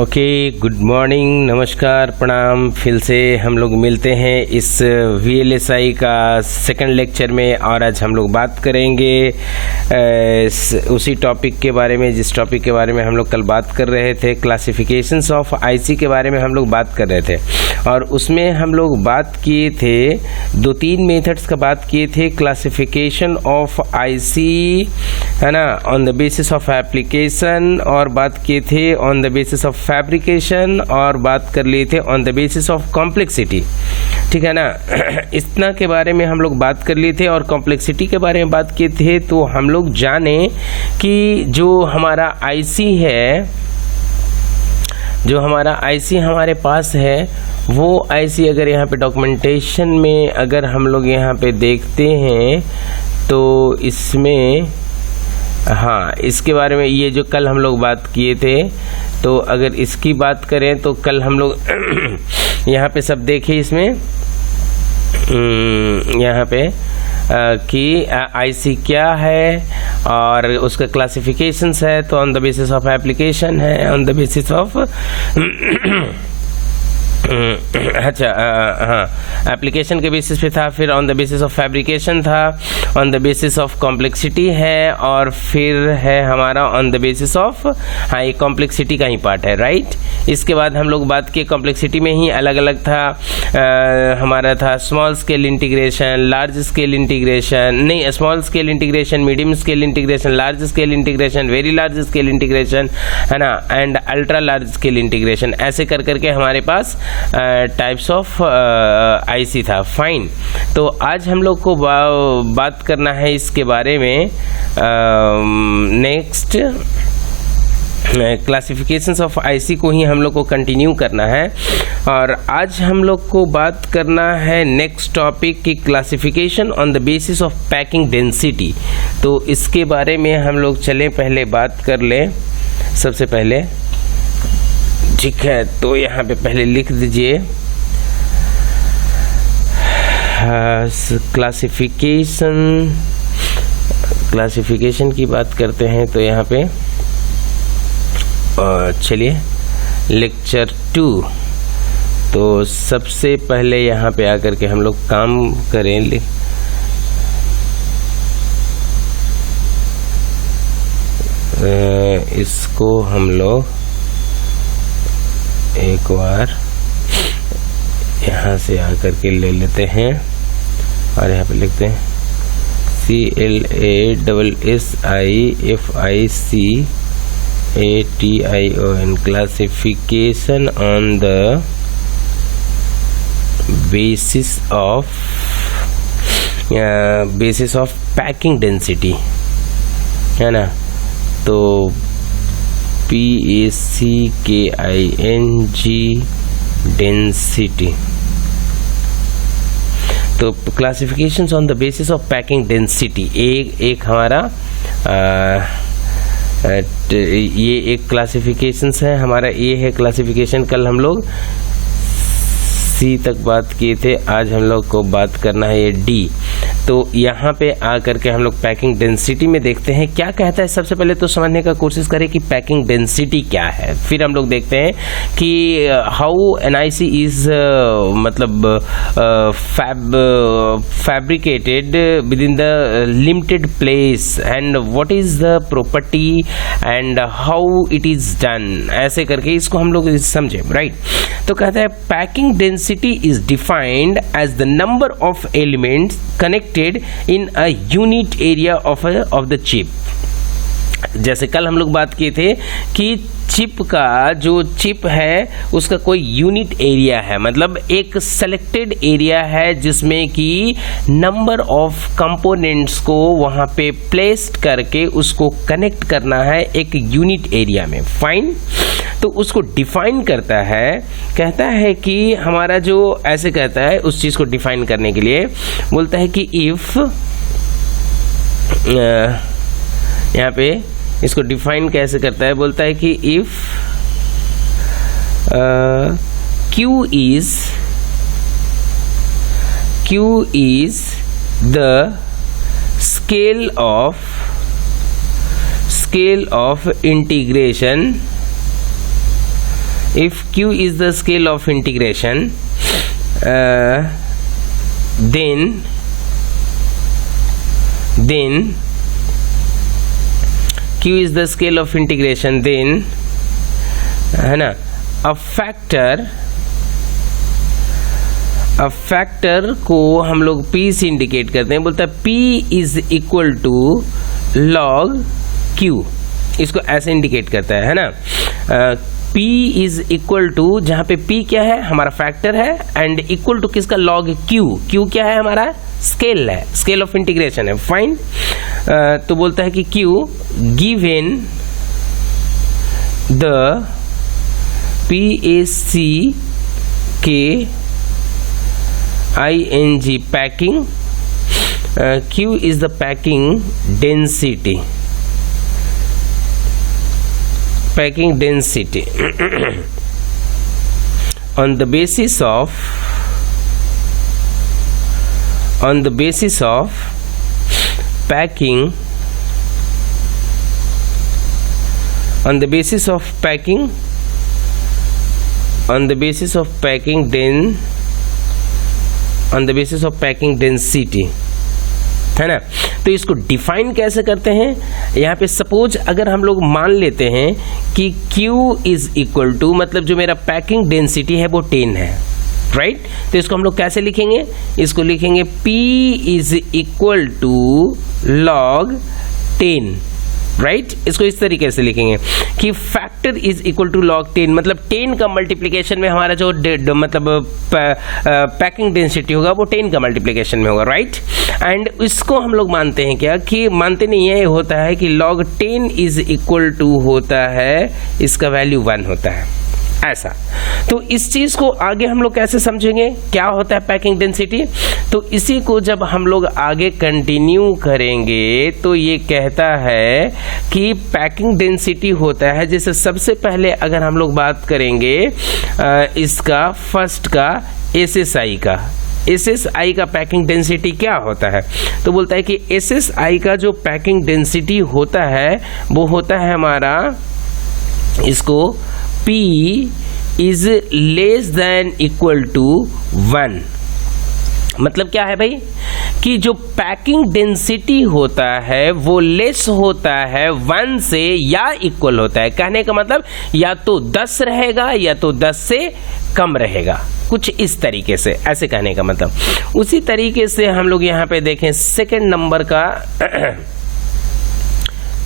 Okay, good morning, नमस्कार, प्रणाम। फिर से हम लोग मिलते हैं इस VLSI का सेकंड लेक्चर में और आज हम लोग बात करेंगे उसी टॉपिक के बारे में जिस टॉपिक के बारे में हम लोग कल बात कर रहे थे। क्लासिफिकेशंस ऑफ आईसी के बारे में हम लोग बात कर रहे थे और उसमें हम लोग बात किए थे दो तीन मेथड्स का बात किए थे। क्लासिफिकेशन ऑफ आईसी, है ना, on the basis of application, और बात किए थे on the basis of fabrication, और बात कर लिए थे on the basis of complexity. ठीक है ना, इतना के बारे में हम लोग बात कर लिए थे और कॉम्प्लेक्सिटी के बारे में बात किए थे। तो हम लोग जाने कि जो हमारा आईसी है, जो हमारा आईसी हमारे पास है, वो आईसी अगर यहाँ पे डॉक्यूमेंटेशन में अगर हम लोग यहाँ पे देखते हैं तो इसमें, हाँ, इसके बारे में ये जो कल हम लोग बात किए थे, तो अगर इसकी बात करें तो कल हम लोग यहाँ पे सब देखे इसमें यहाँ पे कि आईसी क्या है और उसका क्लासिफिकेशंस है। तो on the basis of application है, ऑन द बेसिस ऑफ अच्छा, हाँ, एप्लीकेशन के बेसिस पे था, फिर on the basis of fabrication था, on the basis of complexity है, और फिर है हमारा ऑन द बेसिस ऑफ, हाँ, ये कॉम्प्लेक्सिटी का ही पार्ट है, राइट। इसके बाद हम लोग बात किए कॉम्प्लेक्सिटी में ही अलग अलग था। हमारा था small scale integration, large scale integration, नहीं, small scale integration, medium scale integration, large scale integration, very large scale integration, है ना, and ultra large scale integration. ऐसे कर करके हमारे पास टाइप्स ऑफ आईसी था। फाइन, तो आज हम लोग को बात करना है इसके बारे में। नेक्स्ट क्लासिफिकेशंस ऑफ आईसी को ही हम लोग को कंटिन्यू करना है और आज हम लोग को बात करना है नेक्स्ट टॉपिक की classification on the basis of packing density. तो इसके बारे में हम लोग चलें, पहले बात कर लें सबसे पहले। ठीक है, तो यहाँ पे पहले लिख दीजिए क्लासिफिकेशन की बात करते हैं। तो यहाँ पे चलिए लेक्चर 2। तो सबसे पहले यहाँ पे आकर के हम लोग काम करें। इसको हम लोग एक बार यहाँ से आकर के ले लेते हैं और यहाँ पे लिखते हैं CLASSIFICATION, classification on the basis of packing density, है ना। तो PACKING डेंसिटी। तो classifications on the basis of packing density एक हमारा ये एक क्लासिफिकेशंस है हमारा। ये है क्लासिफिकेशन। कल हम लोग सी तक बात किए थे, आज हम लोग को बात करना है ये डी। तो यहाँ पे आकर के हम लोग पैकिंग डेंसिटी में देखते हैं क्या कहता है। सबसे पहले तो समझने का कोशिश करें कि पैकिंग डेंसिटी क्या है, फिर हम लोग देखते हैं कि हाउ एन आईसी इज मतलब fabricated with in the limited place and what is the property and how it is done. ऐसे करके इसको हम लोग समझे, राइट। तो कहता है packing density is defined as the number of elements connected in a unit area of the chip। जैसे कल हम लोग बात किए थे कि चिप का जो चिप है उसका कोई यूनिट एरिया है, मतलब एक सेलेक्टेड एरिया है जिसमें कि नंबर ऑफ कंपोनेंट्स को वहाँ पे प्लेस्ड करके उसको कनेक्ट करना है एक यूनिट एरिया में। फाइन, तो उसको डिफाइन करता है, कहता है कि हमारा जो ऐसे कहता है उस चीज़ को डिफाइन करने के लिए बोलता है कि इफ़ यहाँ पे इसको डिफाइन कैसे करता है, बोलता है कि if Q is the scale of integration if Q is the scale of integration, then Q is the scale of integration, then है ना, a factor को हम लोग P से इंडिकेट करते हैं, बोलता है P is equal to log Q, इसको ऐसे इंडिकेट करता है ना। P इज इक्वल टू, जहाँ पे P क्या है, हमारा फैक्टर है, एंड इक्वल टू किसका, log Q। Q क्या है, हमारा स्केल है, स्केल ऑफ इंटीग्रेशन है, फाइन। तो बोलता है कि Q गिवन द PAC के ING packing, Q is the packing density on the basis of packing density, है ना। तो इसको डिफाइन कैसे करते हैं, यहाँ पे सपोज अगर हम लोग मान लेते हैं कि Q इज इक्वल टू, मतलब जो मेरा पैकिंग डेंसिटी है वो 10 है, राइट। तो इसको हम लोग कैसे लिखेंगे, इसको लिखेंगे P is equal to log 10, right. इसको इस तरीके से लिखेंगे कि factor is equal to log 10, मतलब 10 का मल्टीप्लिकेशन में हमारा जो मतलब पैकिंग डेंसिटी होगा वो 10 का मल्टीप्लिकेशन में होगा, राइट। एंड इसको हम लोग मानते हैं क्या, कि मानते नहीं है, होता है कि log 10 इज इक्वल टू होता है, इसका वैल्यू 1 होता है, ऐसा। तो इस चीज को आगे हम लोग कैसे समझेंगे, क्या होता है पैकिंग डेंसिटी। तो इसी को जब हम लोग आगे कंटिन्यू करेंगे तो ये कहता है कि पैकिंग डेंसिटी होता है, जैसे सबसे पहले अगर हम लोग बात करेंगे इसका फर्स्ट का SSI का पैकिंग डेंसिटी क्या होता है, तो बोलता है कि SSI का जो पैकिंग डेंसिटी होता है वो होता है हमारा, इसको P is less than equal to 1, मतलब क्या है भाई, कि जो पैकिंग डेंसिटी होता है वो लेस होता है 1 से या इक्वल होता है। कहने का मतलब या तो 10 रहेगा या तो 10 से कम रहेगा, कुछ इस तरीके से, ऐसे कहने का मतलब। उसी तरीके से हम लोग यहाँ पे देखें सेकंड नंबर का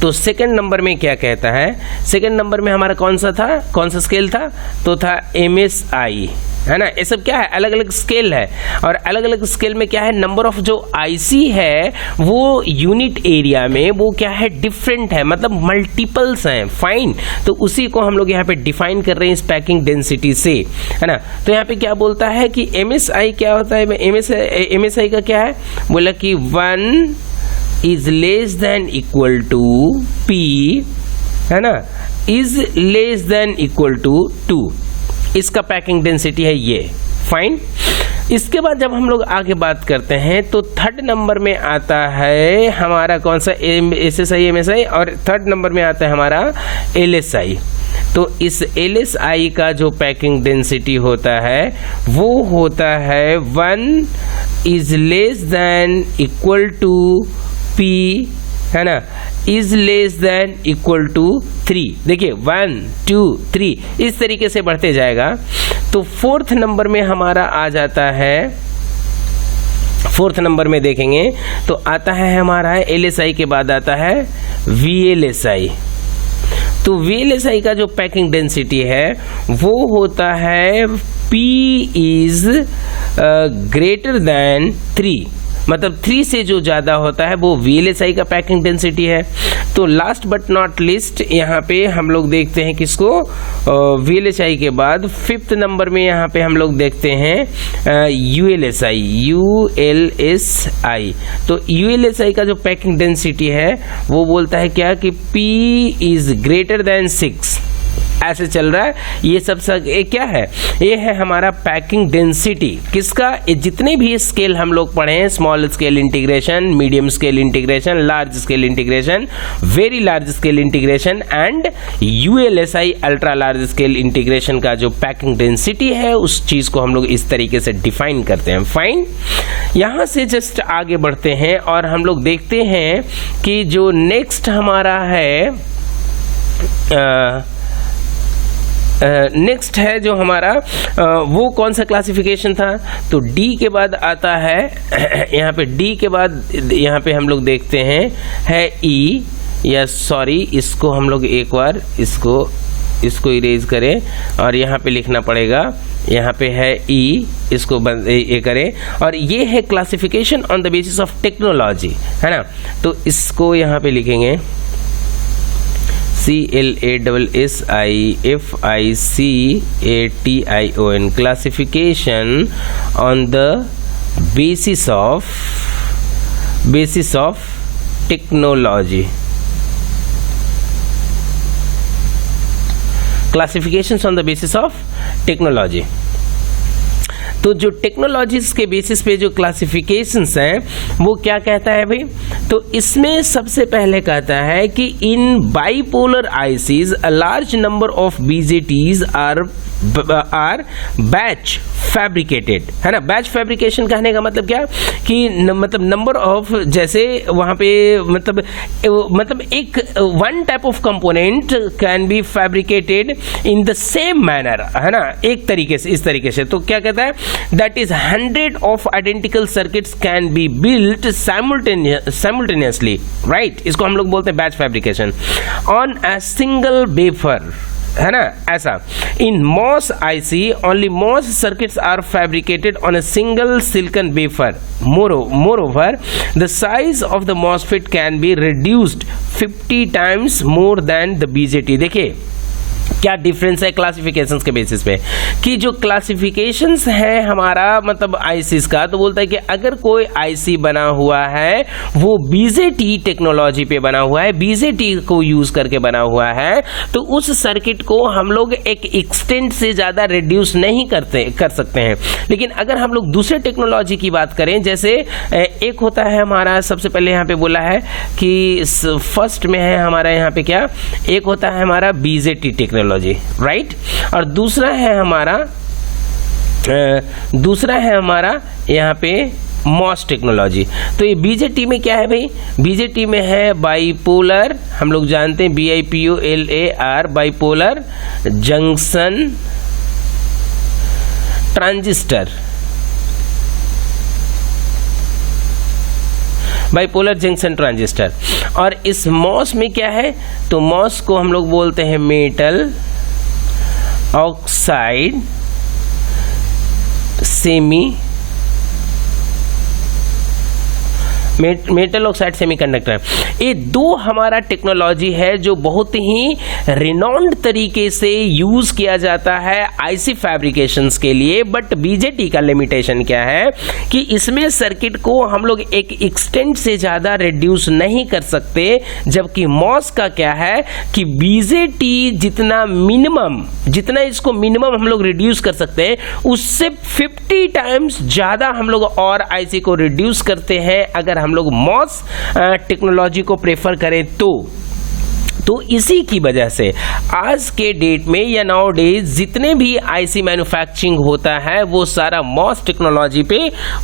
तो सेकंड नंबर में क्या कहता है, सेकंड नंबर में हमारा कौन सा स्केल था, तो था MSI, है ना। ये सब क्या है, अलग अलग स्केल है, और अलग अलग स्केल में क्या है, नंबर ऑफ जो IC है वो यूनिट एरिया में वो क्या है, डिफरेंट है, मतलब मल्टीपल्स हैं, फाइन। तो उसी को हम लोग यहाँ पे डिफाइन कर रहे हैं इस पैकिंग डेंसिटी से, है ना। तो यहाँ पे क्या बोलता है कि MSI क्या होता है, MSI का क्या है, बोला कि 1 is less than equal to P, है ना, is less than equal to 2, इसका पैकिंग डेंसिटी है ये, फाइन। इसके बाद जब हम लोग आगे बात करते हैं तो थर्ड नंबर में आता है हमारा कौन सा, SSI MSI, और थर्ड नंबर में आता है हमारा LSI। तो इस LSI का जो पैकिंग डेंसिटी होता है वो होता है 1 is less than equal to P, है ना, is less than equal to 3। देखिए 1 2 3 इस तरीके से बढ़ते जाएगा। तो फोर्थ नंबर में हमारा आ जाता है, फोर्थ नंबर में देखेंगे तो आता है हमारा LSI के बाद आता है VLSI। तो VLSI का जो पैकिंग डेंसिटी है वो होता है P इज ग्रेटर देन 3, मतलब 3 से जो ज़्यादा होता है वो VLSI का पैकिंग डेंसिटी है। तो लास्ट बट नॉट लिस्ट यहाँ पे हम लोग देखते हैं किसको, VLSI के बाद फिफ्थ नंबर में यहाँ पे हम लोग देखते हैं ULSI। तो ULSI का जो पैकिंग डेंसिटी है वो बोलता है क्या कि P इज ग्रेटर देन 6, ऐसे चल रहा है। ये सब क्या है, ये है हमारा पैकिंग डेंसिटी किसका, जितने भी स्केल हम लोग पढ़े हैं, small scale integration, medium scale integration, large scale integration, very large scale integration and ULSI ultra large scale integration का जो पैकिंग डेंसिटी है उस चीज को हम लोग इस तरीके से डिफाइन करते हैं। फाइन, यहां से जस्ट आगे बढ़ते हैं और हम लोग देखते हैं कि जो नेक्स्ट हमारा है नेक्स्ट है जो हमारा वो कौन सा क्लासिफिकेशन था, तो डी के बाद आता है यहाँ पे डी के बाद यहाँ पे हम लोग देखते हैं है ई, या सॉरी इसको हम लोग एक बार इसको इरेज करें और यहाँ पे लिखना पड़ेगा, यहाँ पे है ई, इसको ये करें और ये है classification on the basis of technology, है ना। तो इसको यहाँ पे लिखेंगे CLASSIFICATION, classification on the basis of technology, classifications on the basis of technology। तो जो टेक्नोलॉजीज के बेसिस पे जो क्लासिफिकेशंस हैं वो क्या कहता है भाई, तो इसमें सबसे पहले कहता है कि in bipolar ICs a large number of BJTs are batch fabricated, है ना। बैच फैब्रिकेशन कहने का मतलब क्या कि मतलब नंबर ऑफ, जैसे वहाँ पे मतलब एक one type of component can be fabricated in the same manner, है ना, एक तरीके से, इस तरीके से। तो क्या कहता है, that is 100 of identical circuits can be built simultaneously, right. इसको हम लोग बोलते हैं batch fabrication on a single wafer, है ना, ऐसा। In MOS IC only MOS circuits are fabricated on a single silicon wafer. Moreover the size of the MOSFET can be reduced 50 times more than the BJT. देखिए क्या difference है classifications के basis पे, कि जो क्लासिफिकेशंस है हमारा मतलब आईसीस का, तो बोलता है कि अगर कोई आईसी बना हुआ है वो बीजेटी टेक्नोलॉजी पे बना हुआ है, बीजेटी को यूज करके बना हुआ है, तो उस सर्किट को हम लोग एक एक्सटेंट से ज्यादा रिड्यूस नहीं कर सकते हैं। लेकिन अगर हम लोग दूसरे टेक्नोलॉजी की बात करें, जैसे एक होता है हमारा, सबसे पहले यहाँ पे बोला है कि फर्स्ट में है हमारा यहाँ पे क्या, एक होता है हमारा बीजेटी टेक्नोलॉजी, राइट, और दूसरा है हमारा यहाँ पे मॉस टेक्नोलॉजी। तो ये बीजेटी में क्या है भाई, बीजेटी में है बाइपोलर, हम लोग जानते हैं BIPOLAR, bipolar junction transistor, bipolar junction transistor. और इस मॉस में क्या है, तो मॉस को हम लोग बोलते हैं metal oxide metal oxide semiconductor. ये दो हमारा टेक्नोलॉजी है जो बहुत ही रिनॉन्ड तरीके से यूज किया जाता है आईसी फैब्रिकेशंस के लिए। बट बीजेटी का लिमिटेशन क्या है कि इसमें सर्किट को हम लोग एक एक्सटेंट से ज्यादा रिड्यूस नहीं कर सकते, जबकि मॉस का क्या है कि बीजेटी जितना इसको मिनिमम हम लोग रिड्यूस कर सकते हैं, उससे 50 टाइम्स ज्यादा हम लोग और आईसी को रिड्यूस करते हैं अगर हम लोग मॉस टेक्नोलॉजी को प्रेफर करें तो इसी की वजह से आज के डेट में या नाउ डेज जितने भी आईसी मैन्युफैक्चरिंग होता है वो सारा मॉस टेक्नोलॉजी पे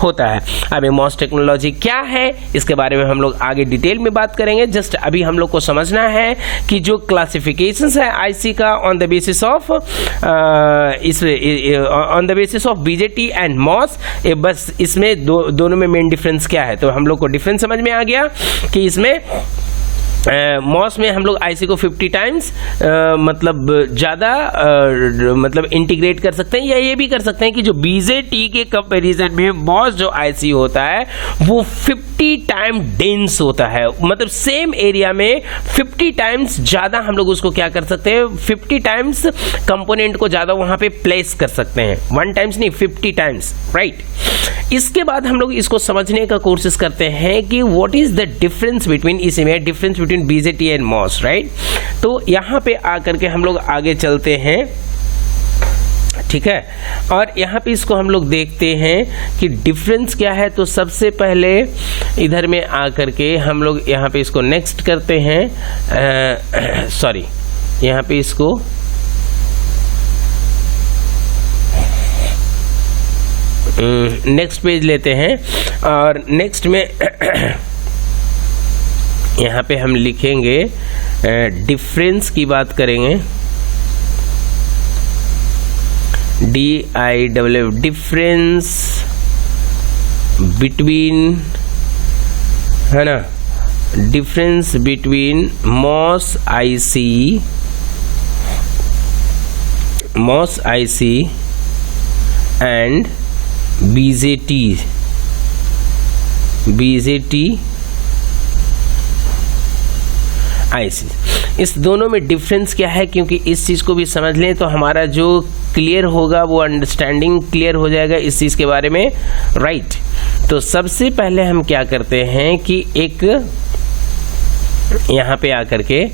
होता है। अब ये मॉस टेक्नोलॉजी क्या है इसके बारे में हम लोग आगे डिटेल में बात करेंगे। जस्ट अभी हम लोग को समझना है कि जो क्लासिफिकेशंस है आईसी का on the basis of BJT and MOS, बस इसमें दोनों में मेन डिफरेंस क्या है। तो हम लोग को डिफरेंस समझ में आ गया कि इसमें मॉस में हम लोग आईसी को 50 टाइम्स मतलब ज़्यादा मतलब इंटीग्रेट कर सकते हैं, या ये भी कर सकते हैं कि जो बीजेटी के कंपैरिजन में मॉस जो आईसी होता है वो 50 टाइम डेंस होता है, मतलब सेम एरिया में 50 टाइम्स ज़्यादा हम लोग उसको क्या कर सकते हैं, 50 टाइम्स कंपोनेंट को ज़्यादा वहाँ पे प्लेस कर सकते हैं, 1 टाइम्स नहीं 50 टाइम्स, राइट। इसके बाद हम लोग इसको समझने का कोशिश करते हैं कि what is the difference between, इसमें difference between between BJT and MOS, right. तो यहाँ पे आकर के हम लोग आगे चलते हैं, ठीक है, और यहाँ पे इसको हम लोग देखते हैं कि डिफरेंस क्या है। तो सबसे पहले इधर में आकर के हम लोग यहाँ पे इसको नेक्स्ट करते हैं, सॉरी यहाँ पे इसको नेक्स्ट पेज लेते हैं और नेक्स्ट में यहाँ पे हम लिखेंगे डिफरेंस की बात करेंगे, DIFF डिफरेंस बिटवीन, है ना, difference between MOS IC and BJT IC। इस दोनों में डिफरेंस क्या है, क्योंकि इस चीज़ को भी समझ लें तो हमारा जो क्लियर होगा वो अंडरस्टैंडिंग क्लियर हो जाएगा इस चीज़ के बारे में, राइट। तो सबसे पहले हम क्या करते हैं कि एक यहाँ पे आकर के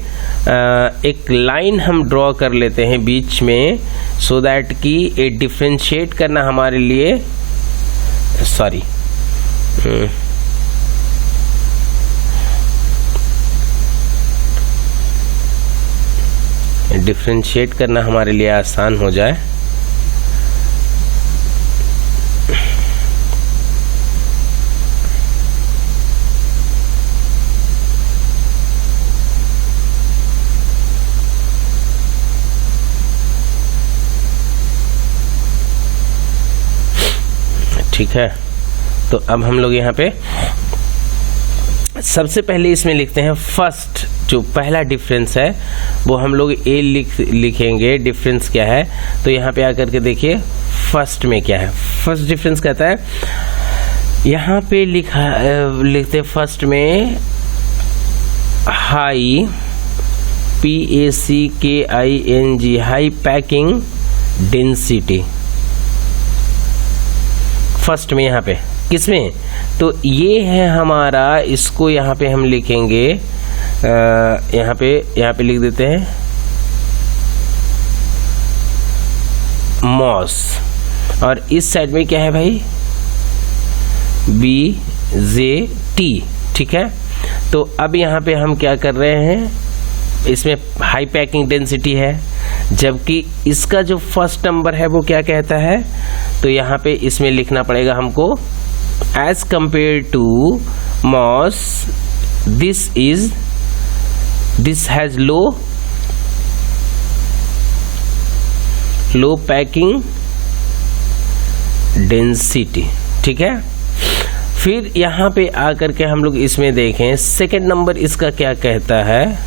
एक लाइन हम ड्रॉ कर लेते हैं बीच में, सो दैट कि ये डिफ्रेंशिएट करना हमारे लिए, सॉरी डिफ्रेंशिएट करना हमारे लिए आसान हो जाए। ठीक है, तो अब हम लोग यहाँ पे सबसे पहले इसमें लिखते हैं फर्स्ट, जो पहला डिफरेंस है वो हम लोग ए लिखेंगे। डिफरेंस क्या है, तो यहाँ पे आकर के देखिए फर्स्ट में क्या है। फर्स्ट डिफरेंस कहता है, यहाँ पे लिखते फर्स्ट में high PACKING high packing density, first में यहाँ पे किसमें, तो ये है हमारा, इसको यहाँ पे हम लिखेंगे, यहाँ पे लिख देते हैं मॉस, और इस साइड में क्या है भाई BJT, ठीक है। तो अब यहाँ पे हम क्या कर रहे हैं, इसमें हाई पैकिंग डेंसिटी है, जबकि इसका जो फर्स्ट नंबर है वो क्या कहता है, तो यहाँ पे इसमें लिखना पड़ेगा हमको as compare to MOS this has low packing density, ठीक है। फिर यहाँ पे आकर के हम लोग इसमें देखें सेकेंड नंबर इसका क्या कहता है,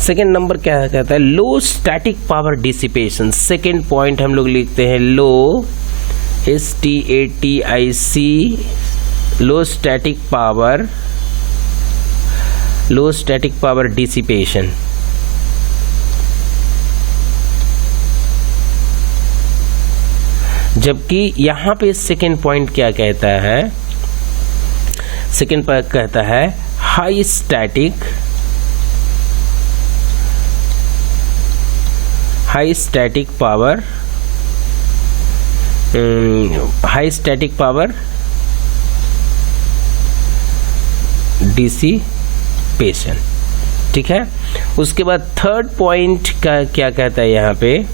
सेकेंड नंबर क्या कहता है, low static power dissipation. Second point हम लोग लिखते हैं low STATIC, low static power dissipation. जबकि यहाँ पे सेकेंड पॉइंट क्या कहता है, सेकेंड पॉइंट कहता है हाई स्टैटिक पावर डिसिपेशन, ठीक है। उसके बाद थर्ड पॉइंट का क्या कहता है, यहाँ पे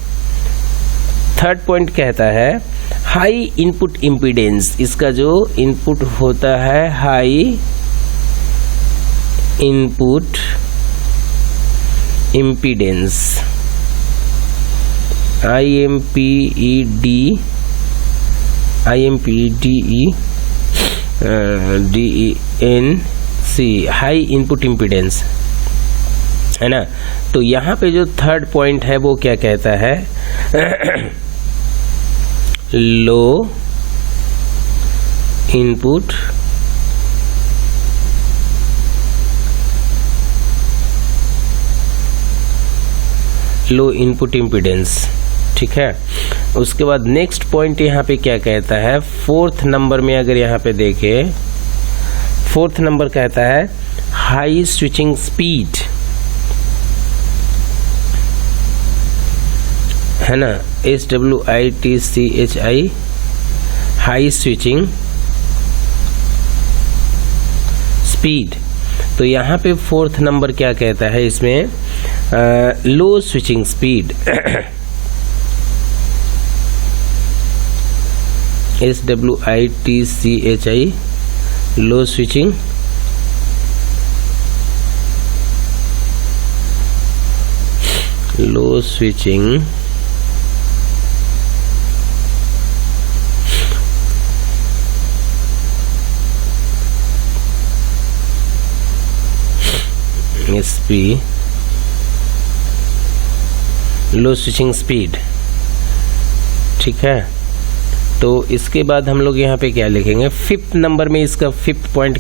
थर्ड पॉइंट कहता है हाई इनपुट इम्पीडेंस। इसका जो इनपुट होता है high input impedance, IMPEDENC, high input impedance, है ना। तो यहाँ पे जो थर्ड पॉइंट है वो क्या कहता है, लो इनपुट इम्पीडेंस, ठीक है। उसके बाद नेक्स्ट पॉइंट यहाँ पे क्या कहता है, फोर्थ नंबर में अगर यहाँ पे देखें, फोर्थ नंबर कहता है हाई स्विचिंग स्पीड, है ना, SWITCHI, हाई स्विचिंग स्पीड। तो यहाँ पे फोर्थ नंबर क्या कहता है इसमें, लो स्विचिंग स्पीड, SWITCHI, लो स्विचिंग लो स्विचिंग स्पीड, ठीक है। तो इसके बाद हम लोग यहाँ पे क्या लिखेंगे, फिफ्थ नंबर में इसका फिफ्थ पॉइंट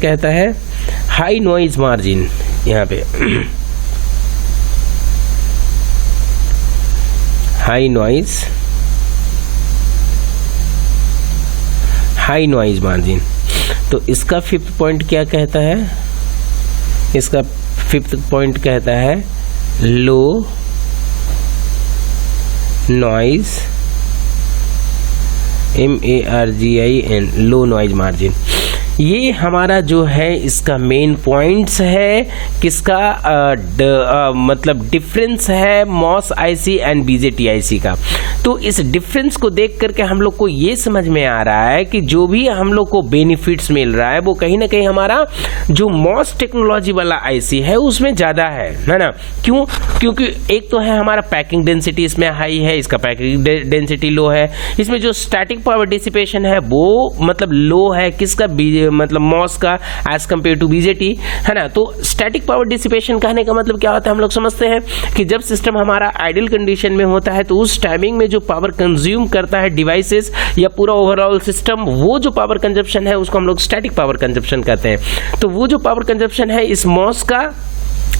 कहता है, हाई नॉइज मार्जिन। यहाँ पे हाई नॉइज मार्जिन। तो इसका फिफ्थ पॉइंट क्या कहता है, इसका फिफ्थ पॉइंट कहता है लो नॉइज, MARGIN, लो नॉइज मार्जिन। ये हमारा जो है इसका मेन पॉइंट्स है, किसका मतलब डिफरेंस है MOS IC and BJT IC का। तो इस डिफरेंस को देख करके हम लोग को ये समझ में आ रहा है कि जो भी हम लोग को बेनिफिट्स मिल रहा है वो कहीं ना कहीं हमारा जो मॉस टेक्नोलॉजी वाला आईसी है उसमें ज़्यादा है ना। क्यों? क्योंकि एक तो है हमारा पैकिंग डेंसिटी इसमें हाई है, इसका पैकिंग डेंसिटी लो है, इसमें जो स्टैटिक पावर डिसिपेशन है वो मतलब लो है, किसका मतलब मॉस का एज कंपेयर टू बीजेटी, है ना। तो स्टैटिक पावर डिसिपेशन कहने का मतलब क्या होता है, हम लोग समझते हैं कि जब सिस्टम हमारा आइडल कंडीशन में होता है तो उस टाइमिंग में जो पावर कंज्यूम करता है डिवाइसेस या पूरा ओवरऑल सिस्टम, वो जो पावर कंजप्शन है उसको हम लोग स्टैटिक पावर कंजप्शन कहते हैं। तो वो जो पावर कंजप्शन है इस मॉस का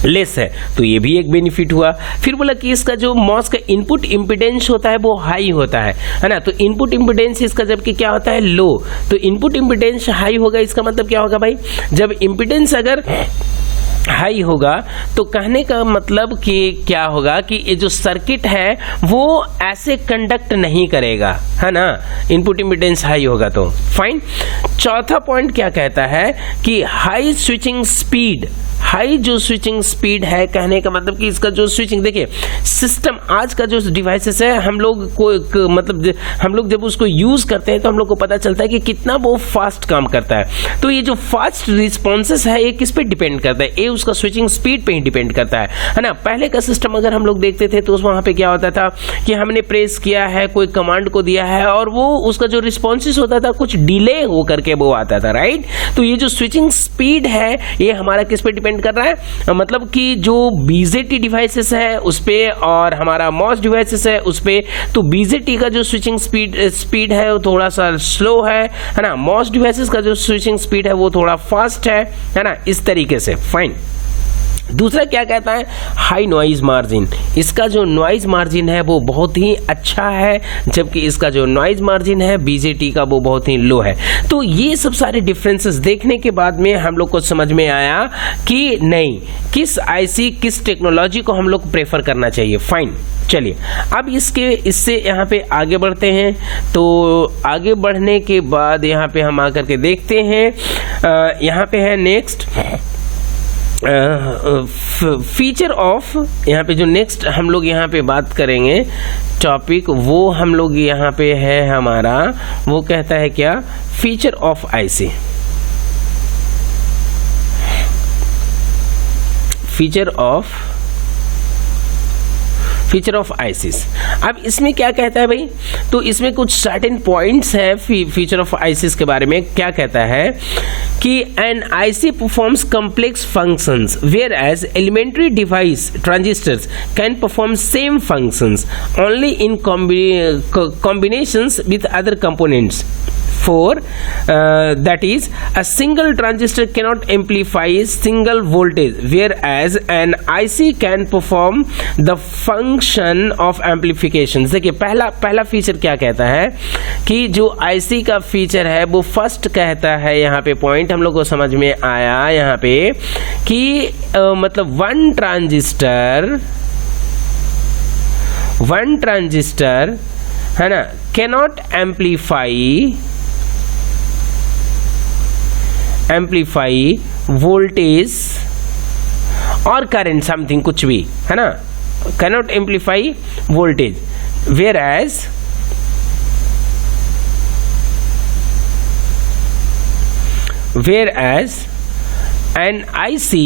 लेस है, तो ये भी एक बेनिफिट हुआ। फिर बोला कि इसका जो मॉस का इनपुट इम्पिडेंस होता है वो हाई होता है ना। तो इनपुट इम्पिडेंस इसका जबकि क्या होता है लो, तो इनपुट इम्पिडेंस हाई होगा, इसका मतलब क्या होगा भाई, जब इम्पिडेंस अगर हाई होगा तो कहने का मतलब कि क्या होगा कि ये जो सर्किट है वो ऐसे कंडक्ट नहीं करेगा, है ना, इनपुट इम्पिडेंस हाई होगा तो फाइन। चौथा पॉइंट क्या कहता है कि हाई स्विचिंग स्पीड, हाई जो स्विचिंग स्पीड है कहने का मतलब कि इसका जो स्विचिंग, देखिए सिस्टम आज का जो डिवाइसेस है हम लोग को मतलब हम लोग जब उसको यूज करते हैं तो हम लोग को पता चलता है कि कितना वो फास्ट काम करता है। तो ये जो फास्ट रिस्पॉन्सेस है ये किस पे डिपेंड करता है, ये उसका स्विचिंग स्पीड पे ही डिपेंड करता है ना। पहले का सिस्टम अगर हम लोग देखते थे तो वहां पे क्या होता था कि हमने प्रेस किया है, कोई कमांड को दिया है और वो उसका जो रिस्पॉन्सेस होता था कुछ डिले हो करके वो आता था, राइट। तो ये जो स्विचिंग स्पीड है ये हमारा किस पे डिपेंड कर रहा है, मतलब कि जो बीजेटी डिवाइसेस है उस पे और हमारा मॉस डिवाइसेस है उस पे। तो बीजेटी का जो स्विचिंग स्पीड है वो थोड़ा सा स्लो है ना, मॉस डिवाइसेस का जो स्विचिंग स्पीड है वो थोड़ा फास्ट है ना, इस तरीके से फाइन। दूसरा क्या कहता है, हाई नॉइज मार्जिन, इसका जो नॉइज मार्जिन है वो बहुत ही अच्छा है, जबकि इसका जो नॉइज मार्जिन है बीजेटी का वो बहुत ही लो है। तो ये सब सारे डिफरेंसेस देखने के बाद में हम लोग को समझ में आया कि नहीं, किस आईसी किस टेक्नोलॉजी को हम लोग प्रेफर करना चाहिए, फाइन। चलिए अब इससे यहाँ पे आगे बढ़ते हैं। तो आगे बढ़ने के बाद यहाँ पे हम आकर के देखते हैं, यहाँ पे है नेक्स्ट फीचर ऑफ, यहाँ पे जो नेक्स्ट हम लोग यहाँ पे बात करेंगे टॉपिक वो हम लोग यहाँ पे है हमारा, वो कहता है क्या, feature of IC, feature of ICs. अब इसमें क्या कहता है भाई, तो इसमें कुछ सर्टेन पॉइंट्स है फीचर ऑफ आईसीस के बारे में। क्या कहता है कि an IC performs complex functions where as elementary device transistors can perform same functions only in combinations with other components. 4 that is a single transistor cannot amplify single voltage whereas an IC can perform the function of amplification। देखिए पहला feature क्या कहता है कि जो IC का feature है वो फर्स्ट कहता है, यहाँ पे पॉइंट हम लोग को समझ में आया यहाँ पे कि मतलब वन ट्रांजिस्टर है ना कैनॉट एम्पलीफाई वोल्टेज और करंट समथिंग कुछ भी है ना, cannot amplify voltage whereas an IC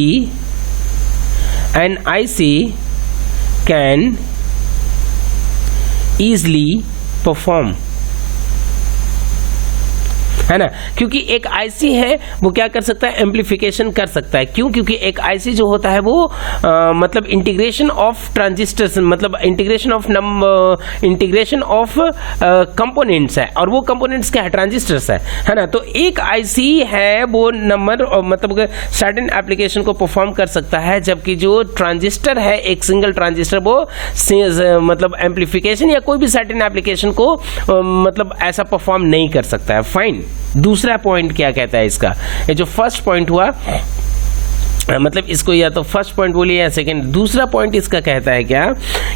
can easily perform, है ना, क्योंकि एक आईसी है वो क्या कर सकता है, एम्पलीफिकेशन कर सकता है। क्यों? क्योंकि एक आईसी जो होता है वो मतलब इंटीग्रेशन ऑफ ट्रांजिस्टर्स, मतलब इंटीग्रेशन ऑफ कंपोनेंट्स है, और वो कंपोनेंट्स क्या है, ट्रांजिस्टर्स है ना। तो एक आईसी है वो नंबर मतलब सर्टेन एप्लीकेशन को परफॉर्म कर सकता है, जबकि जो ट्रांजिस्टर है एक सिंगल ट्रांजिस्टर वो मतलब एम्पलीफिकेशन या कोई भी सर्टेन एप्लीकेशन को मतलब ऐसा परफॉर्म नहीं कर सकता है। फाइन। दूसरा पॉइंट क्या कहता है इसका, ये जो फर्स्ट पॉइंट हुआ मतलब इसको या तो फर्स्ट पॉइंट बोलिए या सेकंड, दूसरा पॉइंट इसका कहता है क्या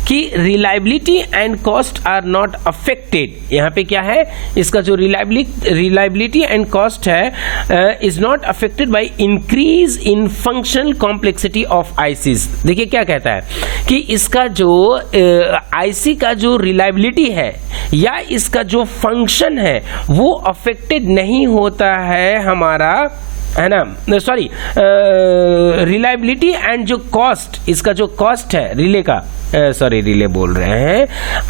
कि reliability and cost are not affected. यहाँ पे क्या है, इसका जो रिलायबिलिटी एंड कॉस्ट है is not affected by increase in functional complexity of ICs. देखिए क्या कहता है कि इसका जो आईसी का जो रिलायबिलिटी है या इसका जो फंक्शन है वो अफेक्टेड नहीं होता है हमारा, है ना, सॉरी रिलायबिलिटी एंड जो कॉस्ट, इसका जो कॉस्ट है रिले का, रिले बोल रहे हैं,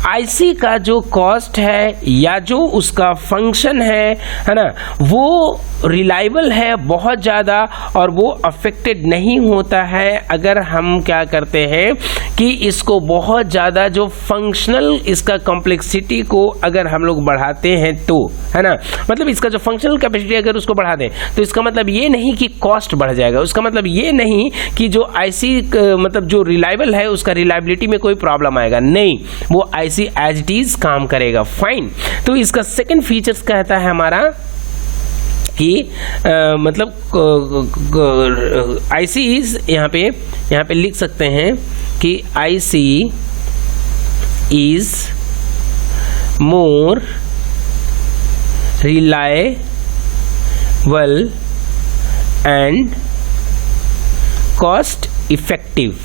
आईसी का जो कॉस्ट है या जो उसका फंक्शन है ना, वो रिलायबल है बहुत ज़्यादा और वो अफेक्टेड नहीं होता है अगर हम क्या करते हैं कि इसको बहुत ज़्यादा जो फंक्शनल इसका कॉम्प्लेक्सिटी को अगर हम लोग बढ़ाते हैं तो, है ना, मतलब इसका जो फंक्शनल कैपेसिटी अगर उसको बढ़ा दें तो इसका मतलब ये नहीं कि कॉस्ट बढ़ जाएगा, उसका मतलब ये नहीं कि जो आईसी मतलब जो रिलायबल है उसका रिलायबिलिटी में कोई प्रॉब्लम आएगा, नहीं, वो आईसी एज इट इज काम करेगा। फाइन। तो इसका सेकंड फीचर्स कहता है हमारा कि मतलब आईसी इज, यहाँ पे लिख सकते हैं कि IC is more reliable and cost effective,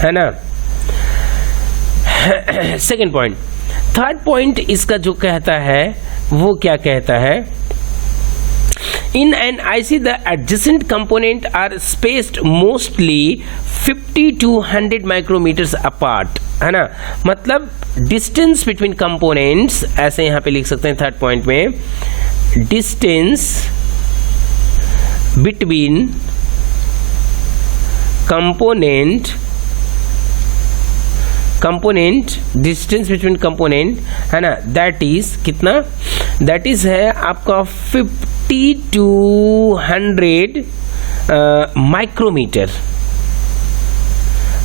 है ना। Second point. थर्ड पॉइंट इसका जो कहता है वो क्या कहता है, in an IC the adjacent component are spaced mostly 50 to 100 micrometers apart, है ना, मतलब डिस्टेंस बिटवीन कंपोनेंट्स, ऐसे यहां पे लिख सकते हैं थर्ड पॉइंट में, distance between component distance between component, है ना, दैट इज कितना, दैट इज है आपका 50 to 100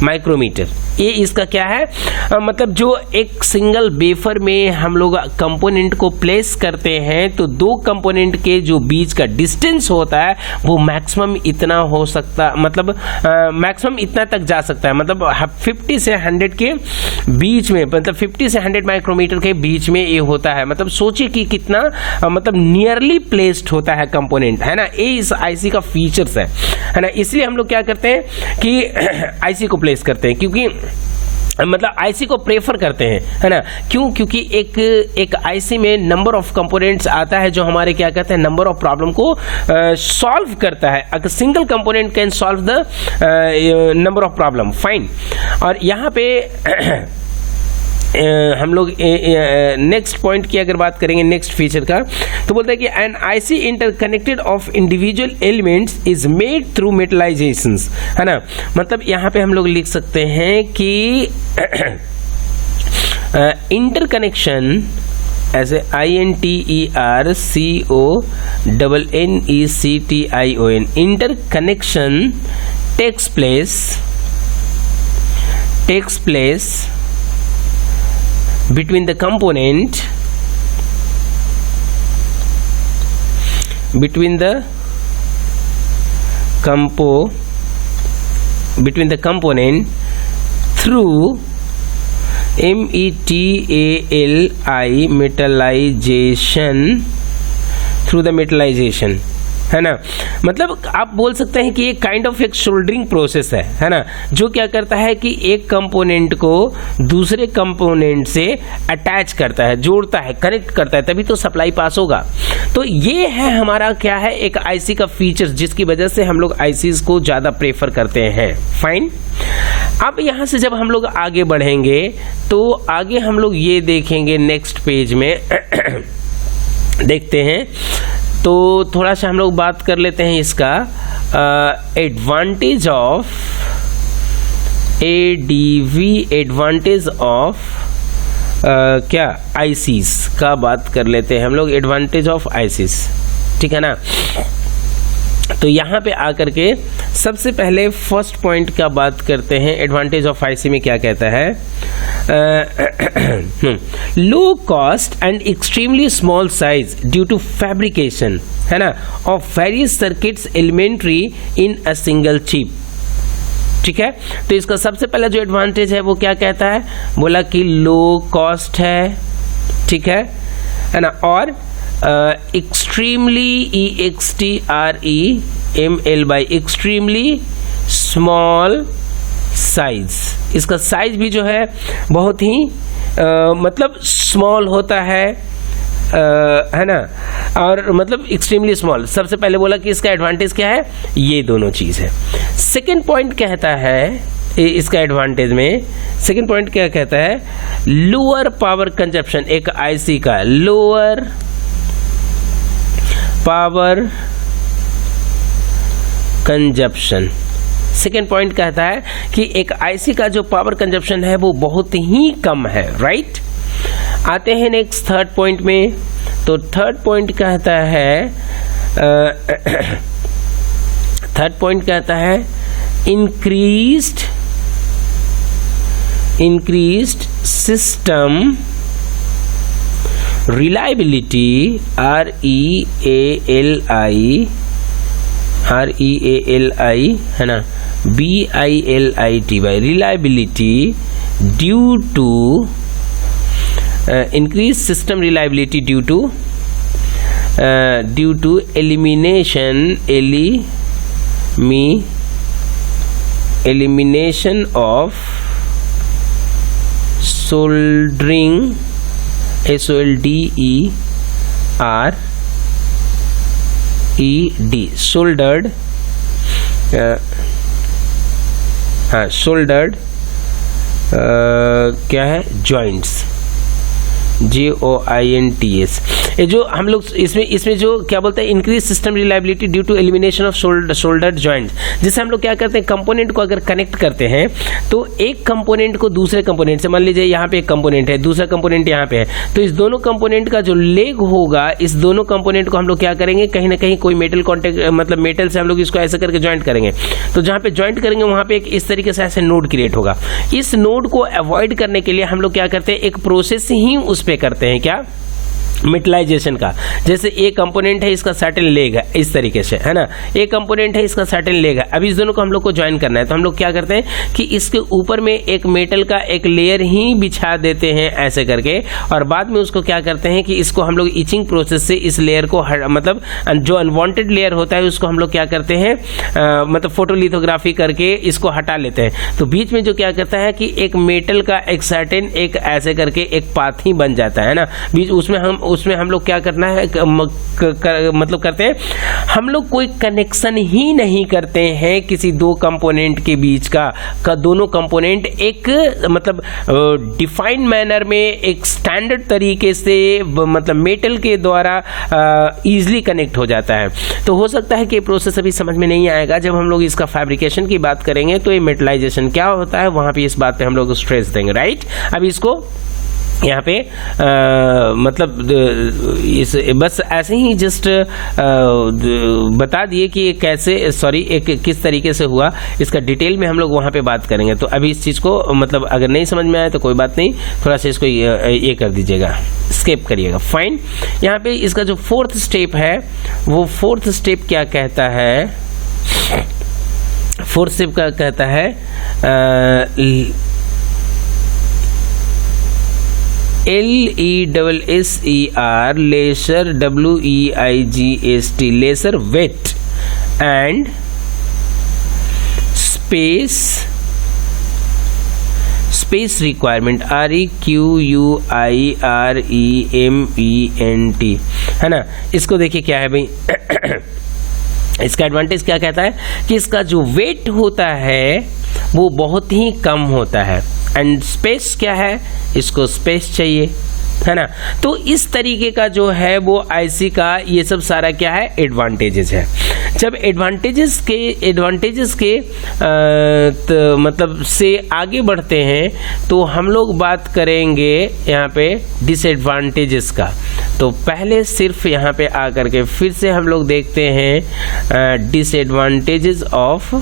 माइक्रोमीटर। ये इसका क्या है, मतलब जो एक सिंगल वेफर में हम लोग कंपोनेंट को प्लेस करते हैं तो दो कंपोनेंट के जो बीच का डिस्टेंस होता है वो मैक्सिमम इतना हो सकता, मतलब मैक्सिमम इतना तक जा सकता है, मतलब 50 से 100 के बीच में, मतलब 50 से 100 माइक्रोमीटर के बीच में ये होता है। मतलब सोचिए कि कितना मतलब नियरली प्लेस्ड होता है कंपोनेंट, है ना। ये इस आईसी का फीचर्स है ना। इसलिए हम लोग क्या करते हैं कि आईसी को प्लेस करते हैं, क्योंकि मतलब आईसी को प्रेफर करते हैं, है ना। क्यों? क्योंकि एक आईसी में नंबर ऑफ कंपोनेंट्स आता है जो हमारे क्या कहते हैं, नंबर ऑफ प्रॉब्लम को सॉल्व करता है। अगर single component can solve the number of problem. Fine. और यहाँ पे हम लोग नेक्स्ट पॉइंट की अगर बात करेंगे, नेक्स्ट फीचर का, तो बोलता है कि an IC interconnected of individual elements is made through metallizations, है ना। मतलब यहाँ पे हम लोग लिख सकते हैं कि interconnection as a interconnection, interconnection takes place between the component through metallization, है ना। मतलब आप बोल सकते हैं कि ये काइंड ऑफ एक शोल्डरिंग प्रोसेस है ना, जो क्या करता है कि एक कंपोनेंट को दूसरे कंपोनेंट से अटैच करता है, जोड़ता है, कनेक्ट करता है, तभी तो सप्लाई पास होगा। तो ये है हमारा क्या है, एक आईसी का फीचर, जिसकी वजह से हम लोग आईसीज को ज़्यादा प्रेफर करते हैं। फाइन। अब यहाँ से जब हम लोग आगे बढ़ेंगे तो आगे हम लोग ये देखेंगे नेक्स्ट पेज में देखते हैं, तो थोड़ा सा हम लोग बात कर लेते हैं इसका एडवांटेज ऑफ क्या आईसीस का बात कर लेते हैं हम लोग, एडवांटेज ऑफ आईसीस, ठीक है ना। तो यहाँ पे आकर के सबसे पहले फर्स्ट पॉइंट का बात करते हैं, एडवांटेज ऑफ आईसी में क्या कहता है, low cost and extremely small size due to fabrication, है ना, of various circuits elementary in a single chip. ठीक है, तो इसका सबसे पहला जो एडवांटेज है वो क्या कहता है, बोला कि लो कॉस्ट है, ठीक है ना, और extremely EXTREMLY extremely small size, इसका साइज भी जो है बहुत ही मतलब स्मॉल होता है ना, और मतलब एक्सट्रीमली स्मॉल। सबसे पहले बोला कि इसका एडवांटेज क्या है, ये दोनों चीज है। सेकेंड पॉइंट कहता है इसका एडवांटेज में, सेकेंड पॉइंट क्या कहता है, लोअर पावर कंजप्शन, एक आईसी का lower power consumption. Second point कहता है कि एक आईसी का जो पावर कंजप्शन है वो बहुत ही कम है, राइट। आते हैं नेक्स्ट थर्ड पॉइंट में, तो थर्ड पॉइंट कहता है थर्ड पॉइंट कहता है increased system reliability, REALI है ना, BILITY, reliability due to increased system reliability due to elimination of soldering, SOLDERED, soldered क्या है, जॉइंट्स, JOINTS। ये जो हम लोग इसमें जो क्या बोलते हैं, increase system reliability due to elimination of soldered joints, जिससे हम लोग क्या करते हैं, कंपोनेंट को अगर कनेक्ट करते हैं तो एक कंपोनेंट को दूसरे कंपोनेंट से, मान लीजिए यहाँ पे एक कंपोनेंट है, दूसरा कंपोनेंट यहाँ पे है, तो इस दोनों कंपोनेंट का जो लेग होगा, इस दोनों कंपोनेंट को हम लोग क्या करेंगे, कहीं ना कहीं कोई मेटल कॉन्टेक्ट, मतलब मेटल से हम लोग इसको ऐसा करके ज्वाइंट करेंगे। तो जहाँ पे ज्वाइंट करेंगे वहाँ पे एक इस तरीके से ऐसे नोड क्रिएट होगा। इस नोड को अवॉइड करने के लिए हम लोग क्या करते हैं, एक प्रोसेस ही उस पे करते हैं, क्या, मेटलाइजेशन का। जैसे एक कंपोनेंट है, इसका सर्टेन लेग है, इस तरीके से, है ना, एक कंपोनेंट है, इसका सर्टेन लेग है। अब इस दोनों को हम लोग को ज्वाइन करना है, तो हम लोग क्या करते हैं कि इसके ऊपर में एक मेटल का एक लेयर ही बिछा देते हैं ऐसे करके, और बाद में उसको क्या करते हैं कि इसको हम लोग इचिंग प्रोसेस से इस लेयर को मतलब जो अनवांटेड लेयर होता है उसको हम लोग क्या करते हैं, मतलब फोटोलिथोग्राफी करके इसको हटा लेते हैं। तो बीच में जो क्या करता है कि एक मेटल का एक सर्टेन एक ऐसे करके एक पाथ ही बन जाता है ना, बीच उसमें हम लोग क्या करना है, मतलब करते हैं, हम लोग कोई कनेक्शन ही नहीं करते हैं किसी दो कंपोनेंट के बीच का दोनों कंपोनेंट एक मतलब डिफाइंड मैनर में एक स्टैंडर्ड तरीके से मतलब मेटल के द्वारा इजीली कनेक्ट हो जाता है। तो हो सकता है कि प्रोसेस अभी समझ में नहीं आएगा, जब हम लोग इसका फैब्रिकेशन की बात करेंगे तो ये मेटलाइजेशन क्या होता है वहां पे इस बात पे हम लोग स्ट्रेस देंगे, राइट। अब इसको यहाँ पे मतलब इस बस ऐसे ही जस्ट बता दिए कि कैसे एक किस तरीके से हुआ, इसका डिटेल में हम लोग वहाँ पे बात करेंगे। तो अभी इस चीज़ को मतलब अगर नहीं समझ में आए तो कोई बात नहीं, थोड़ा सा इसको ये कर दीजिएगा, स्किप करिएगा, फाइन। यहाँ पे इसका जो फोर्थ स्टेप है वो फोर्थ स्टेप क्या कहता है, फोर्थ स्टेप क्या कहता है, LESSER lesser WEIGST lesser weight and space requirement REQUIREMENT, है ना। इसको देखिए क्या है भाई इसका एडवांटेज क्या कहता है कि इसका जो वेट होता है वो बहुत ही कम होता है, एंड स्पेस क्या है, इसको स्पेस चाहिए, है ना। तो इस तरीके का जो है वो आईसी का ये सब सारा क्या है, एडवांटेजेस है। जब एडवांटेजेस के तो मतलब से आगे बढ़ते हैं तो हम लोग बात करेंगे यहाँ पे डिसएडवांटेजेस का। तो पहले सिर्फ यहाँ पे आकर के फिर से हम लोग देखते हैं डिसएडवांटेजेस ऑफ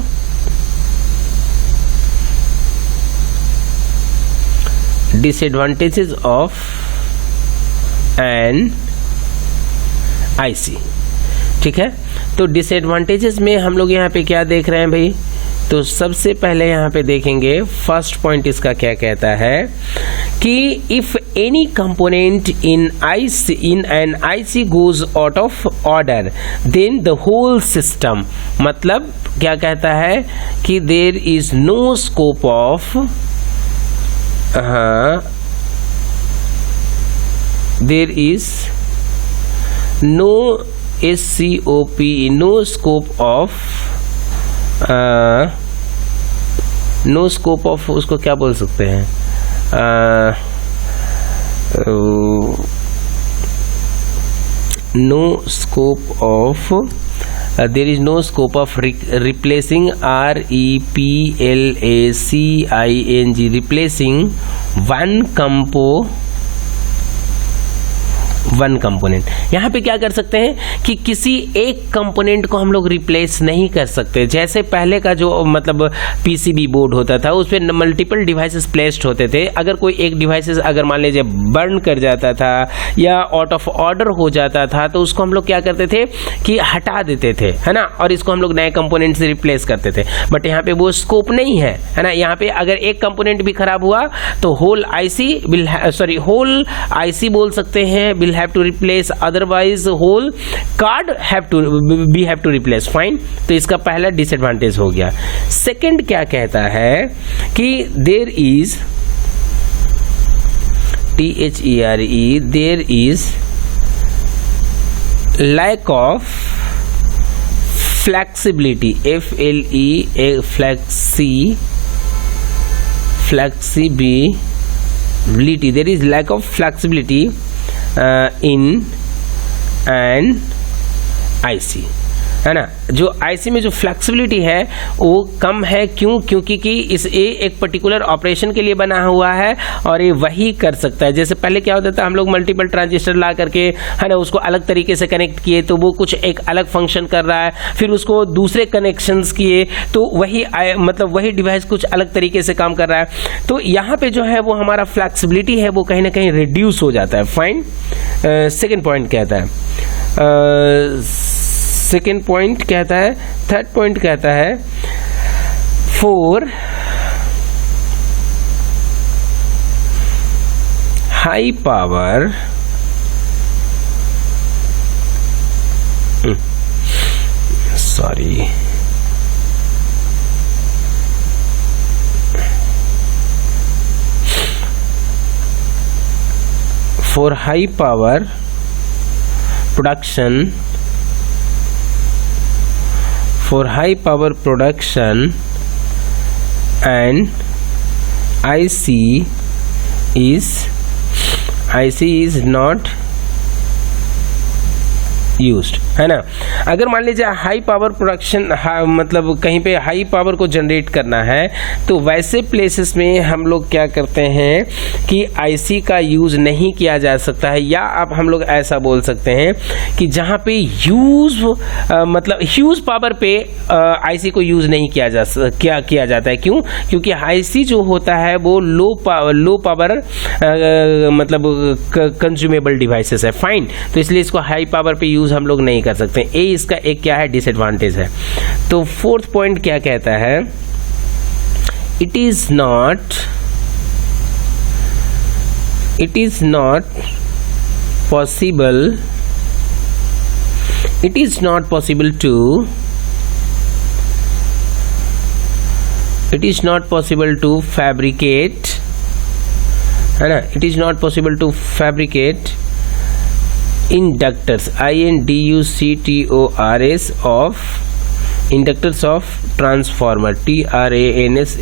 एन आईसी, ठीक है। तो डिसएडवांटेजेस में हम लोग यहाँ पे क्या देख रहे हैं भाई, तो सबसे पहले यहाँ पे देखेंगे फर्स्ट पॉइंट इसका क्या कहता है कि if any component in an IC goes out of order then the whole system, मतलब क्या कहता है कि there is no scope of there is no SCOP, no scope of उसको क्या बोल सकते हैं, no scope of there is no scope of replacing REPLACING replacing one component. यहाँ पे क्या कर सकते हैं कि किसी एक कंपोनेंट को हम लोग रिप्लेस नहीं कर सकते। जैसे पहले का जो मतलब पीसीबी बोर्ड होता था उस पर मल्टीपल डिवाइसेस प्लेस्ड होते थे, अगर कोई एक डिवाइसेस अगर मान लीजिए बर्न कर जाता था या आउट ऑफ ऑर्डर हो जाता था तो उसको हम लोग क्या करते थे कि हटा देते थे, है ना, और इसको हम लोग नए कंपोनेंट से रिप्लेस करते थे। बट यहाँ पे वो स्कोप नहीं है, है ना। यहाँ पे अगर एक कंपोनेंट भी खराब हुआ तो होल आईसी बोल सकते हैं will have to replace, otherwise whole card have to replace, fine। तो इसका पहला डिसएडवांटेज हो गया। सेकंड क्या कहता है कि there is there is lack of flexibility, flexibility, there is lack of flexibility in an IC, है ना। जो आईसी में जो फ्लेक्सिबिलिटी है वो कम है, क्यों, क्योंकि कि इस एक पर्टिकुलर ऑपरेशन के लिए बना हुआ है और ये वही कर सकता है। जैसे पहले क्या होता था, हम लोग मल्टीपल ट्रांजिस्टर ला करके, है ना, उसको अलग तरीके से कनेक्ट किए तो वो कुछ एक अलग फंक्शन कर रहा है, फिर उसको दूसरे कनेक्शंस किए तो वही डिवाइस कुछ अलग तरीके से काम कर रहा है। तो यहाँ पे जो है वो हमारा फ्लेक्सिबिलिटी है वो कहीं ना कहीं रिड्यूस हो जाता है, फाइन। सेकेंड पॉइंट कहता है, सेकेंड पॉइंट कहता है, थर्ड पॉइंट कहता है for high power for high power production, and IC is not used, है ना। अगर मान लीजिए हाई पावर प्रोडक्शन मतलब कहीं पे हाई पावर को जनरेट करना है तो वैसे प्लेसेस में हम लोग क्या करते हैं कि आईसी का यूज़ नहीं किया जा सकता है, या अब हम लोग ऐसा बोल सकते हैं कि जहाँ पे मतलब ह्यूज पावर पे आईसी को यूज़ नहीं किया जाता है। क्यों? क्योंकि आईसी जो होता है वो लो पावर मतलब कंज्यूमेबल डिवाइसेस है, फाइन। तो इसलिए इसको हाई पावर पे यूज़ हम लोग नहीं कर सकते। इसका एक क्या है, डिसएडवांटेज है। तो फोर्थ पॉइंट क्या कहता है, it is not possible to fabricate, है ना, it is not possible to fabricate inductors, INDUCTORS of inductors of transformer, TRANSFORMERS।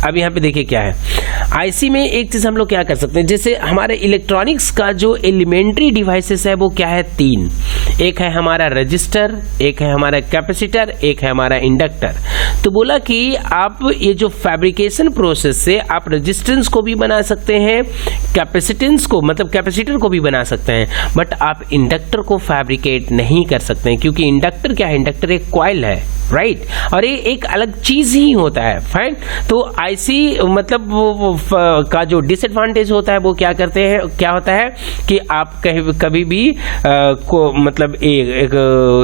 अब यहाँ पे देखिए क्या है, आईसी में एक चीज़ हम लोग क्या कर सकते हैं, जैसे हमारे इलेक्ट्रॉनिक्स का जो एलिमेंट्री डिवाइसेस है वो क्या है, 3। एक है हमारा रजिस्टर, एक है हमारा कैपेसिटर, एक है हमारा इंडक्टर। तो बोला कि आप ये जो फैब्रिकेशन प्रोसेस से आप रेजिस्टेंस को भी बना सकते हैं, कैपेसिटेंस को मतलब कैपेसिटर को भी बना सकते हैं, बट आप इंडक्टर को फैब्रिकेट नहीं कर सकते हैं, क्योंकि इंडक्टर क्या है, इंडक्टर एक कॉइल है, राइट, और ये एक अलग चीज ही होता है, फाइन। तो आईसी मतलब का जो डिसएडवांटेज होता है वो क्या करते हैं, क्या होता है कि आप कभी भी को मतलब एक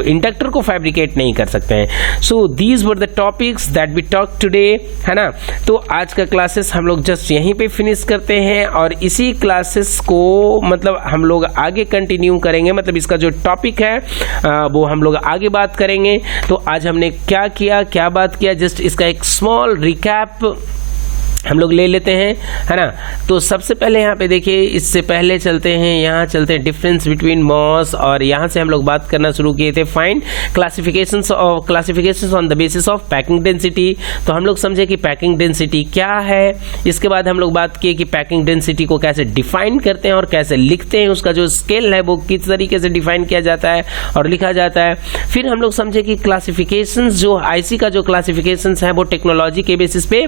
इंडक्टर को फैब्रिकेट नहीं कर सकते हैं। So these were the topics that we talk today, है ना। तो आज का क्लासेस हम लोग जस्ट यहीं पे फिनिश करते हैं, और इसी क्लासेस को मतलब हम लोग आगे कंटिन्यू करेंगे, मतलब इसका जो टॉपिक है वो हम लोग आगे बात करेंगे। तो आज हमने क्या किया, क्या बात किया, जस्ट इसका एक स्मॉल रिकैप हम लोग ले लेते हैं, है ना। तो सबसे पहले यहाँ पे देखिए, इससे पहले चलते हैं, यहाँ चलते हैं डिफरेंस बिटवीन मॉस, और यहाँ से हम लोग बात करना शुरू किए थे find classifications on the basis of packing density. तो हम लोग समझे कि पैकिंग डेंसिटी क्या है। इसके बाद हम लोग बात किए कि पैकिंग डेंसिटी को कैसे डिफाइन करते हैं और कैसे लिखते हैं, उसका जो स्केल है वो किस तरीके से डिफाइन किया जाता है और लिखा जाता है। फिर हम लोग समझे कि क्लासिफिकेशंस जो आईसी का जो क्लासिफिकेशंस है वो टेक्नोलॉजी के बेसिस पे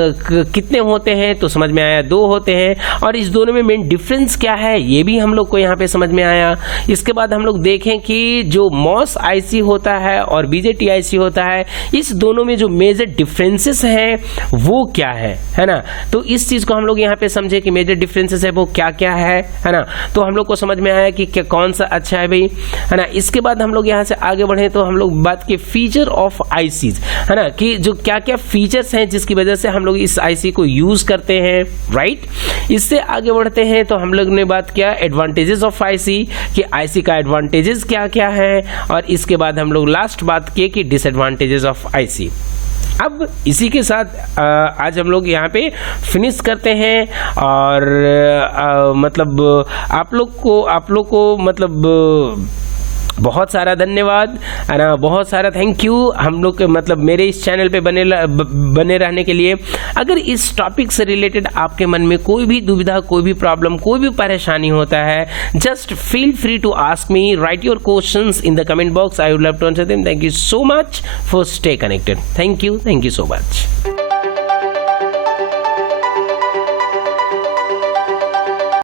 कितने होते हैं, तो समझ में आया 2 होते हैं, और इस दोनों में मेन डिफरेंस क्या है ये भी हम लोग को यहाँ पे समझ में आया। इसके बाद हम लोग देखें कि जो मॉस आईसी होता है और बीजेटी आईसी होता है, इस दोनों में जो मेजर डिफरेंसेस हैं वो क्या है ना। तो इस चीज़ को हम लोग यहाँ पे समझे कि मेजर डिफरेंसेस है वो क्या क्या है ना। तो हम लोग को समझ में आया कि क्या कौन सा अच्छा है भाई, है ना। इसके बाद हम लोग यहाँ से आगे बढ़े तो हम लोग बात किए फीचर ऑफ आईसीज, है ना, कि जो क्या क्या फीचर्स हैं जिसकी वजह से हम लोग इस आईसी को यूज करते हैं, राइट। इससे आगे बढ़ते हैं तो हम लोग ने बात किया एडवांटेजेस ऑफ आईसी, कि आईसी का एडवांटेजेस क्या क्या है, और इसके बाद हम लोग लास्ट बात किए कि डिसएडवांटेजेस ऑफ आईसी। अब इसी के साथ आज हम लोग यहाँ पे फिनिश करते हैं, और मतलब आप लोग को मतलब बहुत सारा धन्यवाद, है ना, बहुत सारा थैंक यू हम लोग मतलब मेरे इस चैनल पे बने रहने के लिए। अगर इस टॉपिक से रिलेटेड आपके मन में कोई भी दुविधा, कोई भी प्रॉब्लम, कोई भी परेशानी होता है, just feel free to ask me, write your questions in the comment box, I would love to answer them. Thank you so much for stay connected, thank you so much.